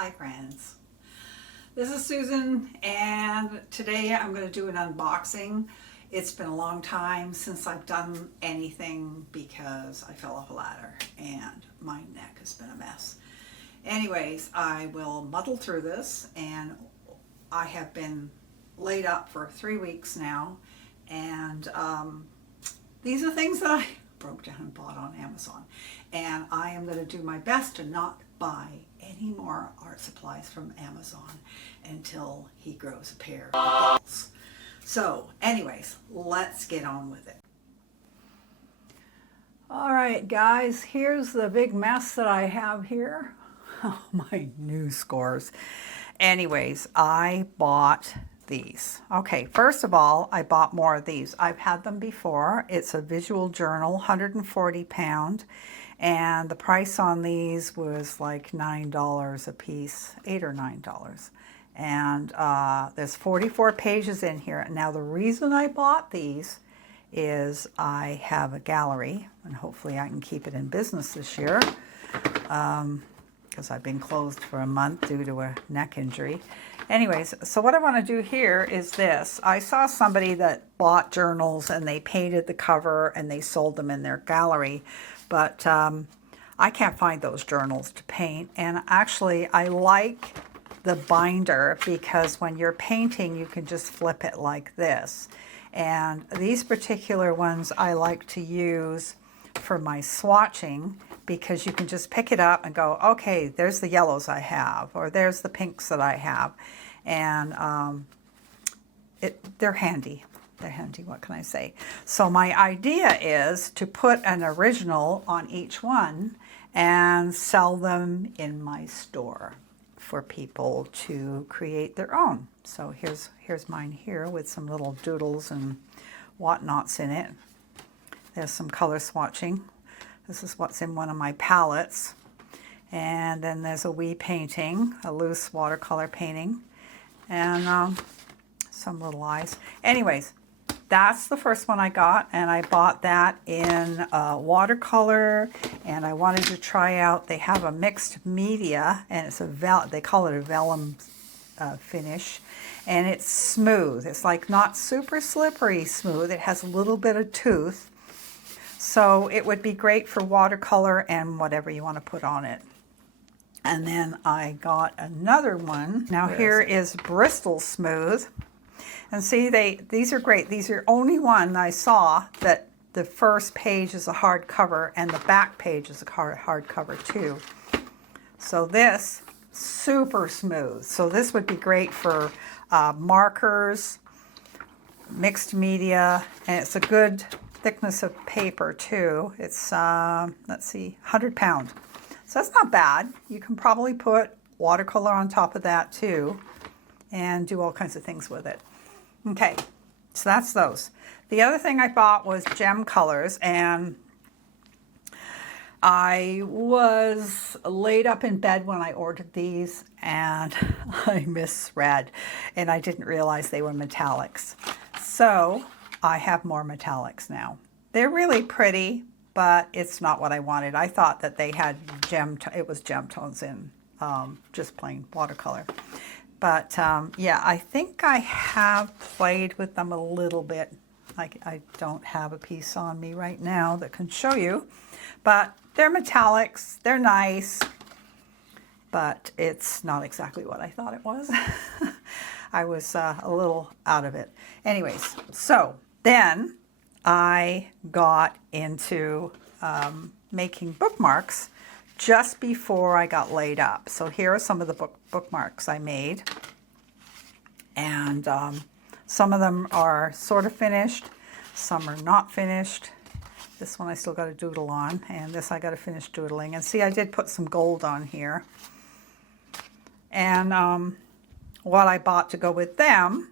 Hi friends, this is Susan and today I'm going to do an unboxing. It's been a long time since I've done anything because I fell off a ladder and my neck has been a mess. Anyways, I will muddle through this, and I have been laid up for 3 weeks now, and these are things that I broke down and bought on Amazon, and I am going to do my best to not buy any more art supplies from Amazon until he grows a pair of balls. So anyways, let's get on with it. All right guys, here's the big mess that I have here. Oh, my new scores. Anyways, I bought these. Okay, first of all, I bought more of these. I've had them before. It's a visual journal, £140, and the price on these was like $9 a piece, $8 or $9. And there's 44 pages in here. Now, the reason I bought these is I have a gallery, and hopefully I can keep it in business this year, because I've been closed for a month due to a neck injury. Anyways, so what I want to do here is this. I saw somebody that bought journals and they painted the cover and they sold them in their gallery, but I can't find those journals to paint. And actually, I like the binder because when you're painting, you can just flip it like this. And these particular ones I like to use for my swatching, because you can just pick it up and go, okay, there's the yellows I have, or there's the pinks that I have. And they're handy. They're handy, what can I say? So my idea is to put an original on each one and sell them in my store for people to create their own. So here's mine here with some little doodles and whatnots in it. There's some color swatching. This is what's in one of my palettes. And then there's a wee painting, a loose watercolor painting, and some little eyes. Anyways, that's the first one I got, and I bought that in watercolor, and I wanted to try out, they have a mixed media, and it's they call it a vellum finish, and it's smooth. It's like not super slippery smooth. It has a little bit of tooth. So it would be great for watercolor and whatever you want to put on it. And then I got another one. Now here is Bristol Smooth. And see, these are great. These are only one I saw that the first page is a hardcover and the back page is a hardcover too. So this, super smooth. So this would be great for markers, mixed media, and it's a good thickness of paper too. It's let's see, 100 pound. So that's not bad. You can probably put watercolor on top of that too and do all kinds of things with it. Okay, so that's those. The other thing I bought was gem colors, and I was laid up in bed when I ordered these, and I misread, and I didn't realize they were metallics. So I have more metallics now. They're really pretty, but it's not what I wanted. I thought that they had it was gem tones in just plain watercolor. But yeah, I think I have played with them a little bit. I don't have a piece on me right now that can show you, but they're metallics. They're nice, but it's not exactly what I thought it was. I was a little out of it. Anyways, so then I got into making bookmarks just before I got laid up. So here are some of the bookmarks I made. And some of them are sort of finished. Some are not finished. This one I still got a doodle on, and this I got to finish doodling. And see, I did put some gold on here. And what I bought to go with them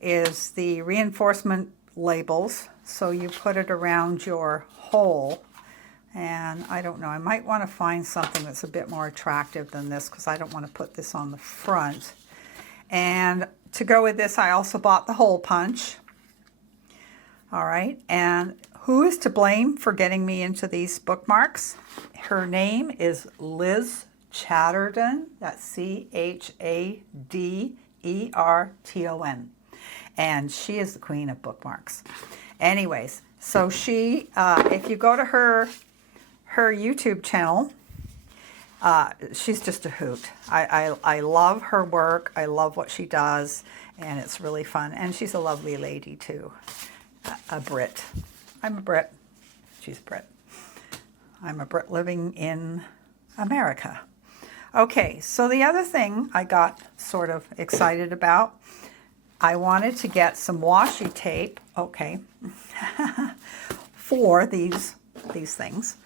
is the reinforcement labels. So you put it around your hole. And I don't know, I might want to find something that's a bit more attractive than this, because I don't want to put this on the front. And to go with this, I also bought the hole punch. All right, and who is to blame for getting me into these bookmarks? Her name is Liz Chatterton. That's Chaderton. And she is the queen of bookmarks. Anyways, so she, if you go to her YouTube channel, she's just a hoot. I love her work. I love what she does, and it's really fun. And she's a lovely lady too, a Brit. I'm a Brit. She's a Brit. I'm a Brit living in America. Okay, so the other thing I got sort of excited about, I wanted to get some washi tape, okay, for these things.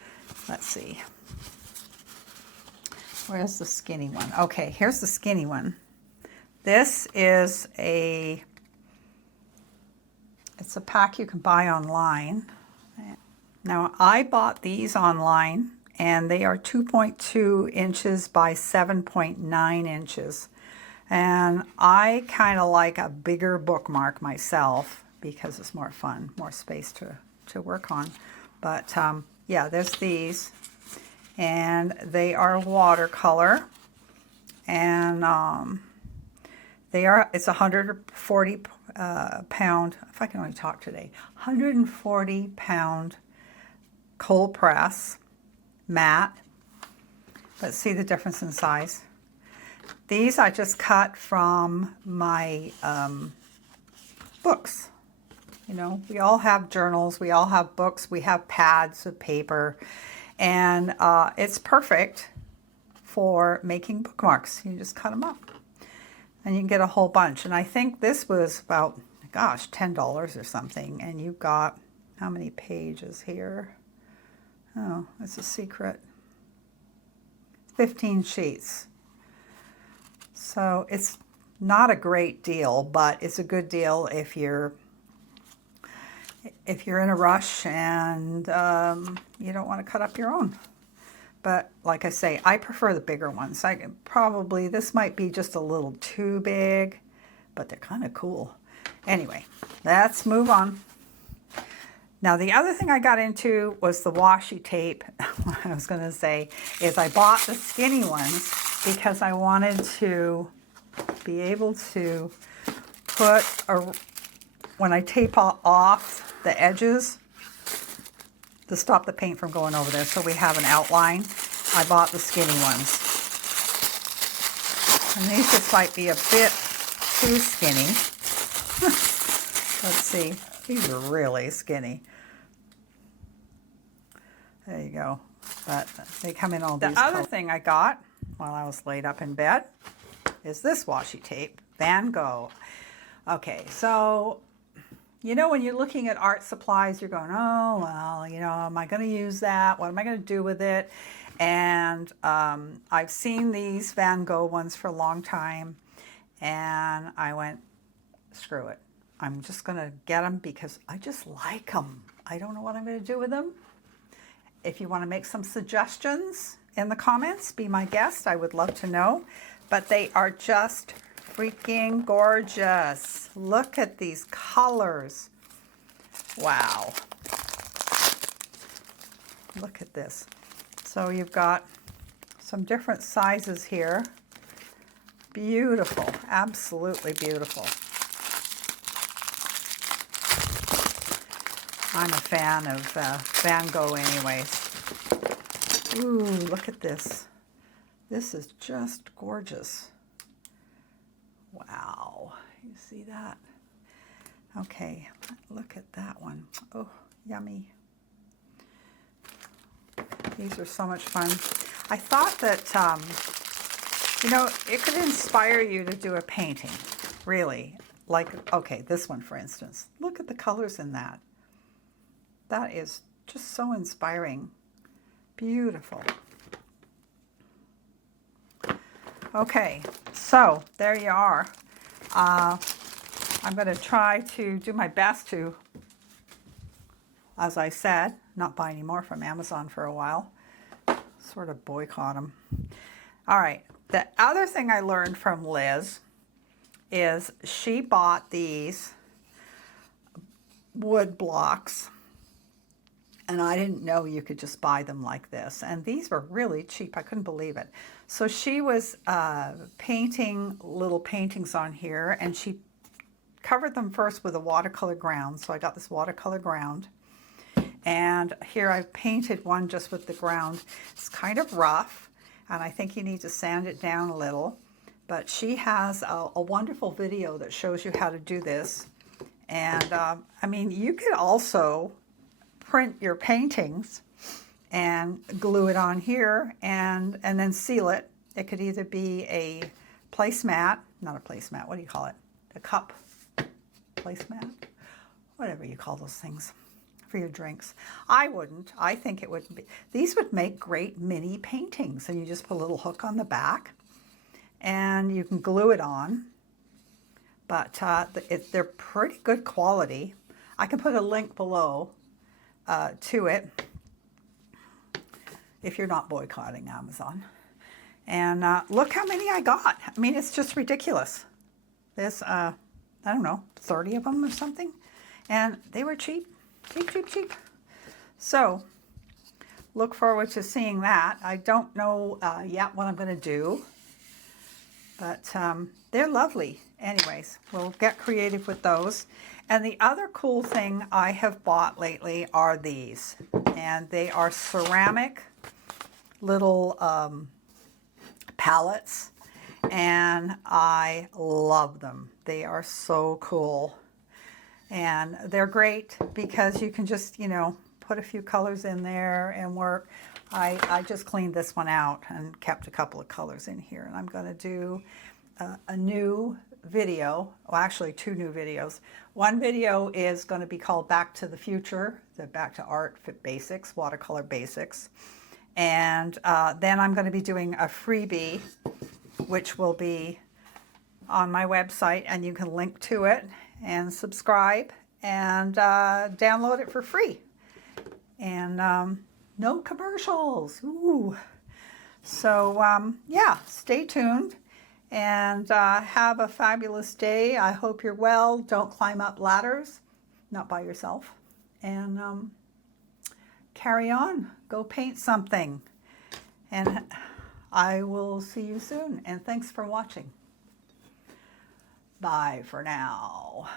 Let's see. Where's the skinny one? Okay, here's the skinny one. This is it's a pack you can buy online. Now, I bought these online, and they are 2.2 inches by 7.9 inches. And I kind of like a bigger bookmark myself because it's more fun, more space to work on. But yeah, there's these. And they are watercolor, and it's 140 pound, if I can only talk today, 140 pound cold press matte. Let's see the difference in size. These I just cut from my books. You know, we all have journals, we all have books, we have pads of paper. And it's perfect for making bookmarks. You just cut them up and you can get a whole bunch. And I think this was about, gosh, $10 or something. And you've got how many pages here? Oh, that's a secret. 15 sheets. So it's not a great deal, but it's a good deal if you're in a rush and you don't want to cut up your own. But like I say, I prefer the bigger ones. This might be just a little too big, but they're kind of cool. Anyway, let's move on. Now, the other thing I got into was the washi tape. What I was going to say is I bought the skinny ones because I wanted to be able to put when I tape off the edges to stop the paint from going over there, so we have an outline. I bought the skinny ones. And these just might be a bit too skinny. Let's see. These are really skinny. There you go. But they come in all these colors. The other thing I got while I was laid up in bed is this washi tape, Van Gogh. Okay, so you know, when you're looking at art supplies, you're going, oh, well, you know, am I going to use that? What am I going to do with it? And I've seen these Van Gogh ones for a long time, and I went, screw it. I'm just going to get them because I just like them. I don't know what I'm going to do with them. If you want to make some suggestions in the comments, be my guest. I would love to know. But they are just freaking gorgeous. Look at these colors. Wow. Look at this. So you've got some different sizes here. Beautiful, absolutely beautiful. I'm a fan of Van Gogh anyways. Ooh, look at this. This is just gorgeous. Wow, you see that? Okay, look at that one. Oh, yummy. These are so much fun. I thought that, you know, it could inspire you to do a painting, really. Like, okay, this one, for instance. Look at the colors in that. That is just so inspiring. Beautiful. Okay, so there you are. I'm going to try to do my best to, as I said, not buy any more from Amazon for a while. Sort of boycott them. All right, the other thing I learned from Liz is she bought these wood blocks, and I didn't know you could just buy them like this. And these were really cheap. I couldn't believe it. So she was painting little paintings on here, and she covered them first with a watercolor ground. So I got this watercolor ground, and here I've painted one just with the ground. It's kind of rough, and I think you need to sand it down a little. But she has a wonderful video that shows you how to do this. And I mean, you could also print your paintings and glue it on here and then seal it. It could either be a placemat, not a placemat, what do you call it? A cup placemat, whatever you call those things for your drinks. I wouldn't. I think it would be, these would make great mini paintings, and you just put a little hook on the back and you can glue it on. But they're pretty good quality. I can put a link below to it if you're not boycotting Amazon. And look how many I got. I mean, it's just ridiculous. There's, I don't know, 30 of them or something. And they were cheap, cheap, cheap, cheap. So look forward to seeing that. I don't know yet what I'm going to do. But they're lovely. Anyways, we'll get creative with those. And the other cool thing I have bought lately are these. And they are ceramic little palettes. And I love them. They are so cool. And they're great because you can just, you know, put a few colors in there and work. I just cleaned this one out and kept a couple of colors in here. And I'm going to do a new video, well, actually 2 new videos. One video is going to be called Back to the Future, the Back to Art Basics, Watercolor Basics. And then I'm going to be doing a freebie, which will be on my website, and you can link to it and subscribe and download it for free. And no commercials. Ooh. So, yeah, stay tuned and have a fabulous day. I hope you're well. Don't climb up ladders, not by yourself. And carry on. Go paint something. And I will see you soon. And thanks for watching. Bye for now.